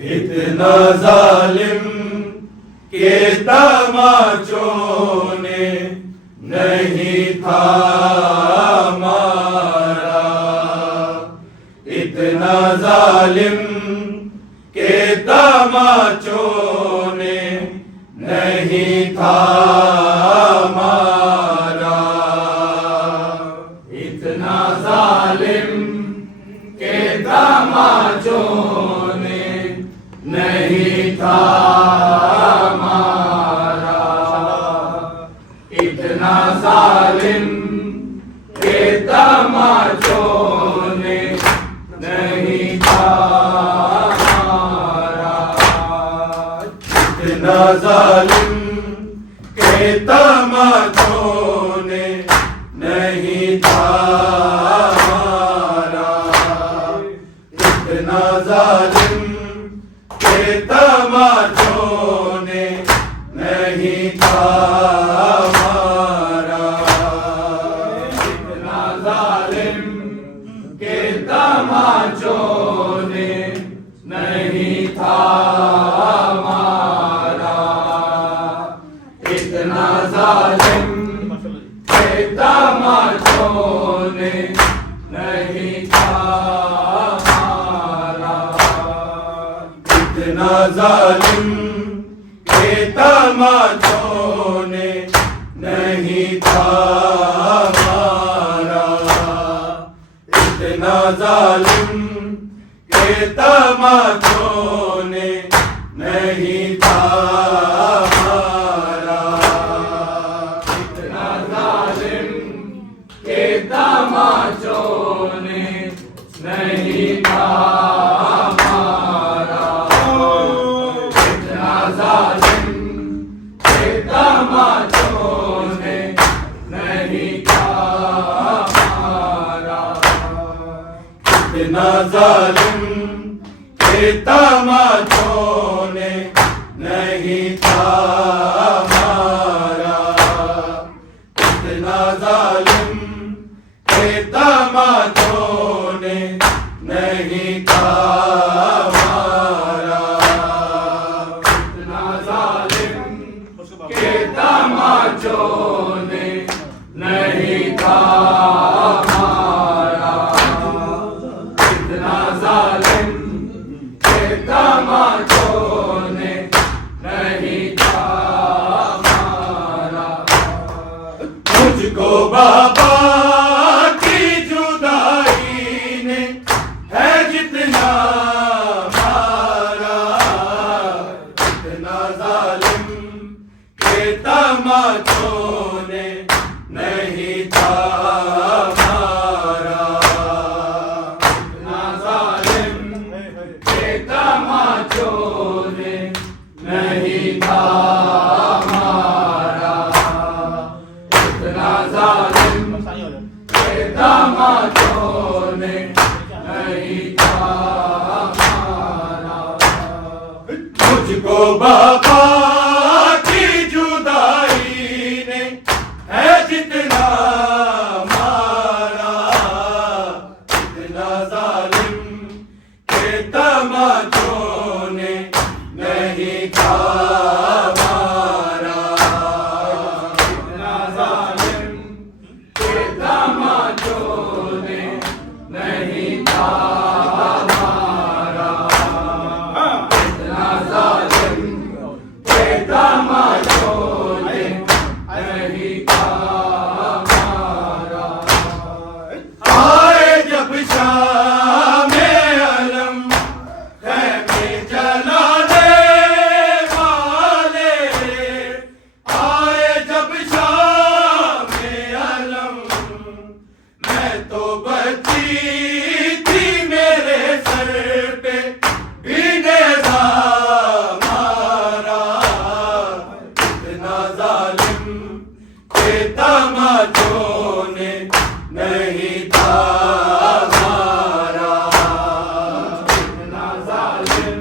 इतना जालिम के तमाचों ने नहीं था मारा, इतना जालिम के तमाचों ने नहीं था मारा, इतना जालिम के तमाचों ने नहीं था मारा, इतना जालिम के तमाचों ने नहीं था मारा, इतना जालिम के तमाचों ने नहीं था मारा, इतना जालिम के तमाचों ने नहीं था मारा, इतना जालिम के तमाचों ने नहीं था मारा, इतना जालिम के तमाचों ने नहीं था मारा, इतना जालिम के तमाचों ने नहीं था मारा, इतना जालिम के तमाचों ने नहीं था मारा, इतना जालिम के तमाचों ने नहीं था मारा, इतना जालिम के तमाचों ने नहीं था मारा, इतना जालिम के तमाचों ने नहीं था मारा, इतना जालिम के तमाचों ने नहीं था मारा, इतना जालिम के तमाचों ने नहीं था मारा, इतना जालिम के तमाचों ने नहीं था मारा, मुझको बाबा की जुदाई ने है जितना मारा, इतना जालिम के तमाचों ने नहीं था मारा, इतना जालिम के तमाचों ने नहीं था मारा, इतना जालिम के तमाचों ने नहीं था मारा, मुझको बाबा की जुदाई ने है जितना मारा, इतना जालिम के तमाचों ने नहीं था मारा, इतना जालिम के तमाचों ने नहीं था मारा, इतना जालिम के तमाचों ने नहीं था मारा, आए जब शामे अलम खैमे जलाने वाले, आए जब शामे अलम मैं तो बची थी मेरे सर पे भी नेज़ा मारा, इतना जालिम के तमाचों ने नहीं था मारा, इतना जालिम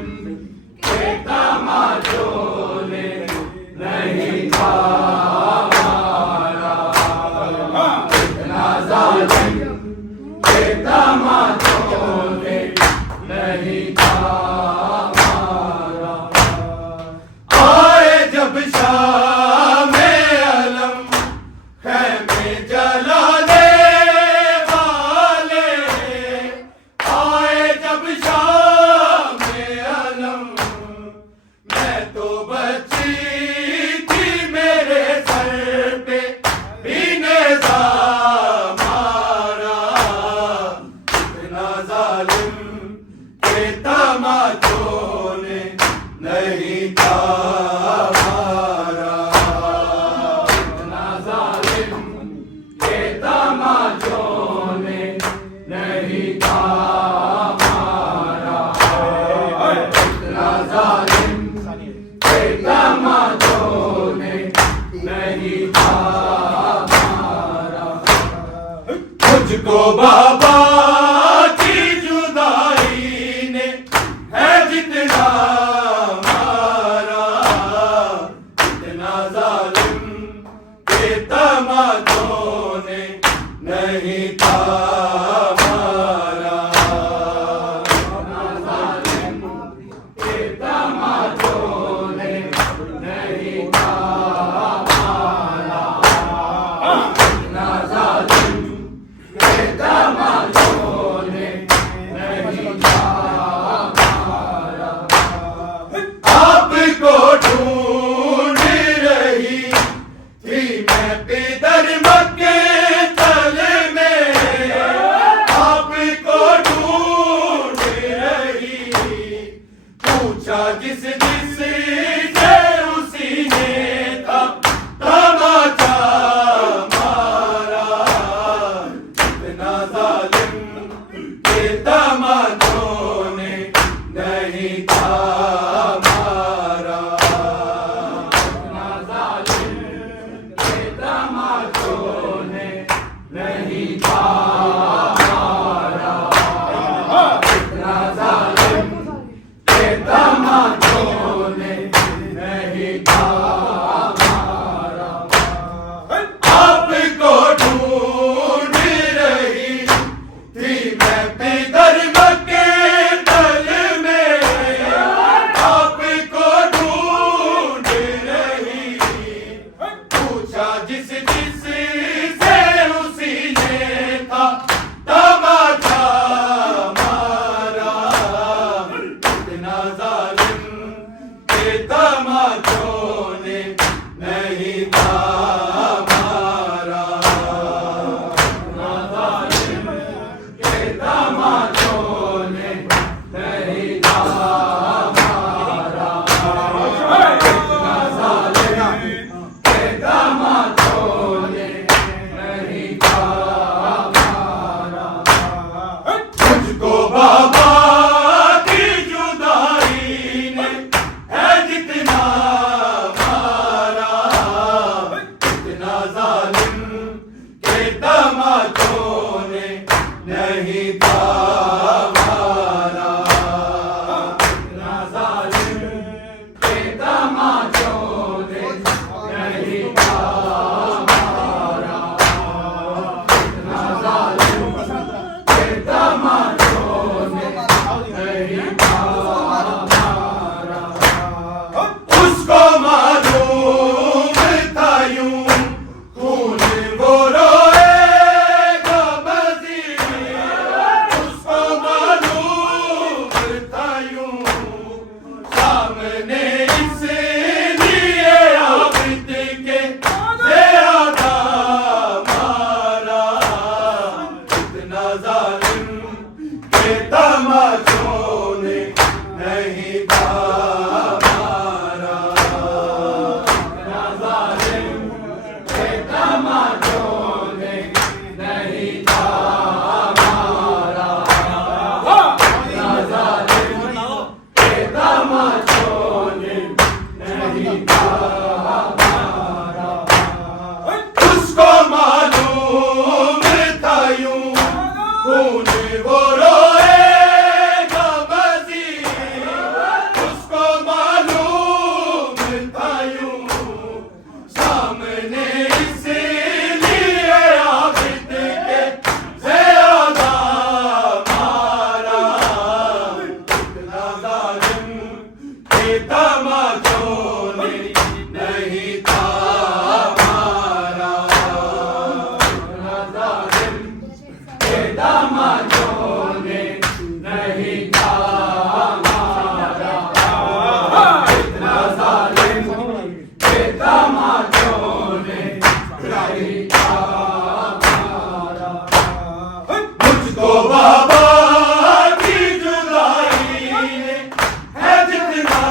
पूछा जिस जिस से उसी ने था तमाचा मारा। इतना जालिम के तमाचों ने नहीं था मारा। इतना जालिम के तमाचों ने नहीं था मारा। इतना जालिम के तमाचों ने नहीं था मारा। आपको ढूंढ रही थी मैं विदर्भ के तल में। आपको ढूंढ रही पूछा जिस जिस से उसी ने था तमाचा मारा। इतना जालिम के तमाचों ने नहीं था मारा। इतना जालिम के तमाचों ने नहीं था मारा। इतना जालिम के तमाचों ने नहीं था मारा। मुझको बाबा की जुदाई ने है जितना मारा। इतना जालिम के तमाचों ने नहीं था मारा। इतना जालिम के तमाचों ने नहीं था मारा। इतना जालिम के तमाचों ने नहीं था मारा। उसको मालूम था यूं खून वो रोएगा मज़ीद। उसको मालूम था यूं सामने इसलिए आबिद के ज़्यादा मारा। इतना जालिम के तमाचों ने नहीं था मारा। इतना जालिम के तमाचों ने नहीं था मारा। इतना जालिम के तमाचों ने नहीं था मारा। उसको मालूम था यूं खून वो रोएगा मज़ीद। उसको मालूम था यूं सामने इसलिए आबिद के ज़्यादा मारा। इतना जालिम के तमाचों ने नहीं था मारा। इतना जालिम के तमाचों ने नहीं था मारा। इतना जालिम के तमाचों ने नहीं था मारा। मुझको बाबा की जुदाई ने है जितना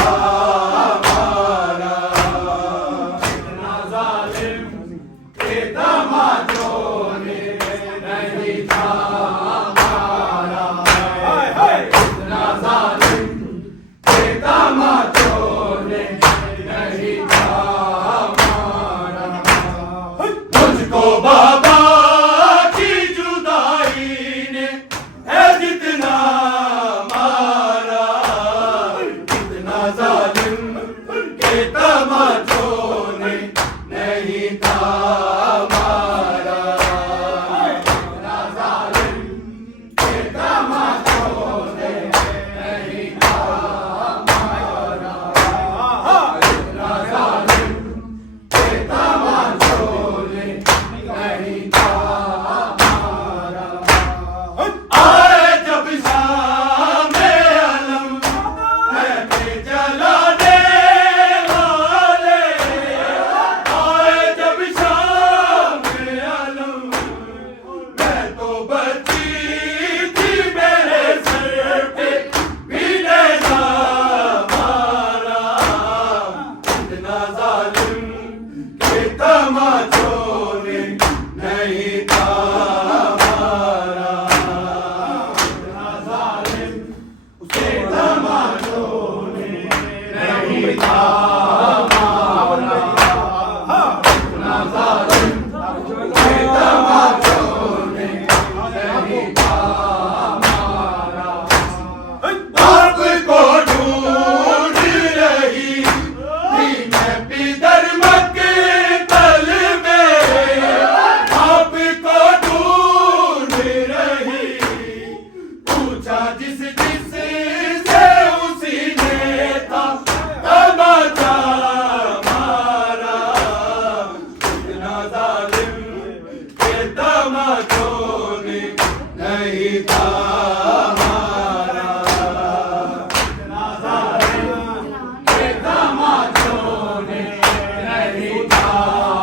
था हमारा। इतना जालिम के तमाचों ने नहीं था हमारा। इतना जालिम के तमाचों ने नहीं था हमारा। मुझको बाबा की जुदाई ने है जितना मारा। इतना जालिम के तमाचों ने नहीं था हमारा। इतना जालिम के तमाचों ने नहीं था हमारा। इतना जालिम के तमाचों ने नहीं था हमारा। आए जब शामे अलम हमें जलाने वाले। आए जब शामे अलम मैं तो बची थी मेरे सर पे भी लेना मारा। इतना जालिम के तमाचों ने नहीं था हमारा। इतना जालिम के तमाचों ने नहीं था हमारा। इतना जालिम के तमाचों ने नहीं था हमारा। आपको ढूंढ रही थी मैं पिदर मक्के तल में। आपको ढूंढ रही पूछा जिस जिस से उसी ने था तमाचा मारा। इतना जालिम के तमाचों ने नहीं था हमारा। इतना जालिम के तमाचों ने नहीं था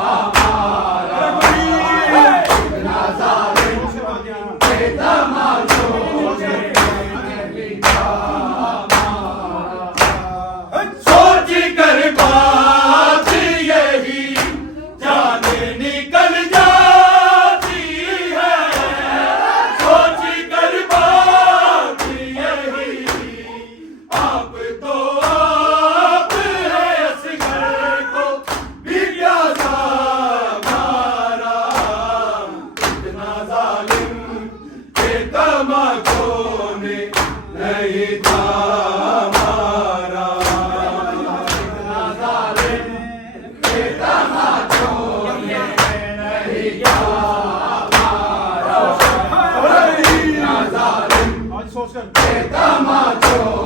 हमारा। इतना जालिम के तमाचों ने नहीं था हमारा। सोच कर बात यही जान निकल जाती है। सोच कर बात यही आप तो आप है असगर को भी प्यासा मारा। इतना जालिम के तमाचों ने नहीं था हमारा। इतना जालिम के तमाचों ने नहीं था हमारा। इतना जालिम के तमाचों